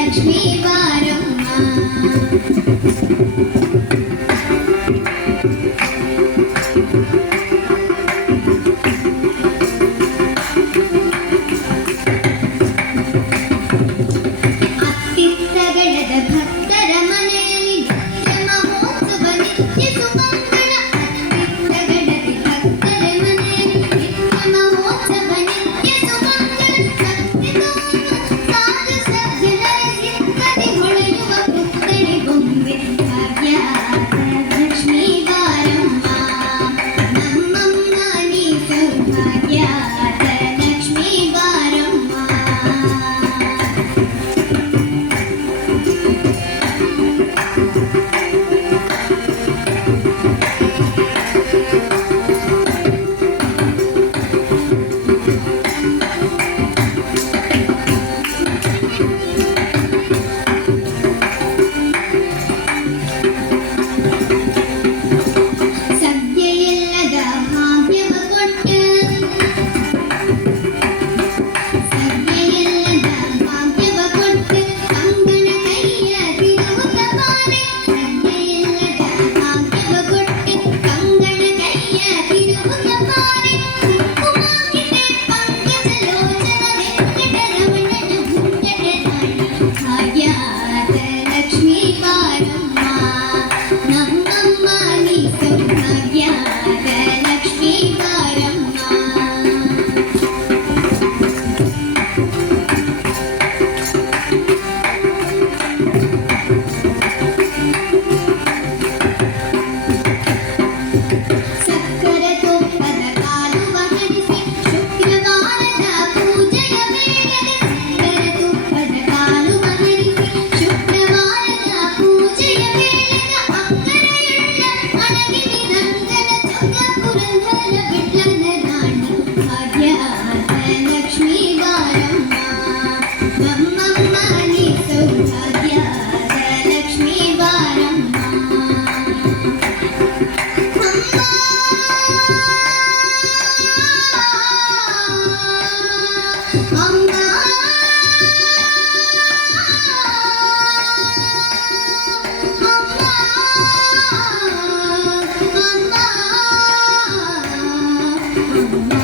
ಲಕ್ಷ್ಮೀ ಬಾರಮ್ಮ. ಅತ್ತಿತ್ತಗಡದ ಭಕ್ತರ ಮನೆಯಲ್ಲಿ ನಿತ್ಯ ಮಹೋತ್ಸವ ನಿತ್ಯ ಸುಮಂಗಳ. ಅತ್ತಿತ್ತಗಡದ ಭಕ್ತರ ಮನೆಯಲ್ಲಿ ನಿತ್ಯ ಮಹೋತ್ಸವ ನಿತ್ಯ ಸುಮಂಗಳ. ಸಾಧು ಸಜ್ಜನರ ಸಿಕ್ಕದೆ ಹೊಳೆಯುವ ಪುತ್ಥಳಿ ಬೊಂಬೆ ಭಾಗ್ಯದ ಲಕ್ಷ್ಮೀ ಬಾರಮ್ಮ. ನಮ್ಮಮ್ಮ ನೀ ಸೌಭಾಗ್ಯದ ಲಕ್ಷ್ಮೀ ಬಾರಮ್ಮ. ಸದ್ಯೆಯಿಲ್ಲದ ಭಾಗ್ಯವ ಕೊಟ್ಟ, ಸದ್ಯೆಯಿಲ್ಲದ ಭಾಗ್ಯವ ಕೊಟ್ಟ ಕಂಗನ ಕೈಯ ತಿರುವುತ ಬಾರೆ. ಸದ್ಯೆಯಿಲ್ಲದ ಭಾಗ್ಯವ ಕೊಟ್ಟ ಕಂಗನ ಕೈಯ ತಿರುವುತ ಬಾರೆ. ಕುಂಕುಮಾಕಿತೆ ಪಂಕಜ ಲೋಚನ ವೆಂಕಟರಮಣನ ಭುಜದ ರಾಣಿ ಭಾಗ್ಯದ ಲಕ್ಷ್ಮೀ ಬಾರಮ್ಮ. ನಮ್ಮಮ್ಮ ನೀ ಸೌಭಾಗ್ಯದ ಲಕ್ಷ್ಮೀ ಬಾರಮ್ಮ. ಸಕ್ಕರ ತುಪ್ಪದ ಕಾಲುವ ಹರಿಸಿ ಶುಕ್ರವಾರದ ಪೂಜೆಯ ವೇಳೆಗೆ. ಸಕ್ಕರ ತುಪ್ಪದ ಕಾಲುವ ಹರಿಸಿ ಶುಕ್ರವಾರದ ಪೂಜೆಯ ವೇಳೆಗೆ. ಅಕ್ಕರೆಯುಳ್ಳ ಅಣಗಿ ನಿರಂಜನ ಚೊಕ್ಕ ಪುರಂದರ ವಿಠ್ಠಲನ ರಾಣಿ ಭಾಗ್ಯದ ಲಕ್ಷ್ಮೀ ಬಾರಮ್ಮ. ನಮ್ಮಮ್ಮ ನೀ ಸೌಭಾಗ್ಯದ ಲಕ್ಷ್ಮೀ ಬಾರಮ್ಮ. ಅಮ್ಮ ಅಮ್ಮ ಅಮ್ಮ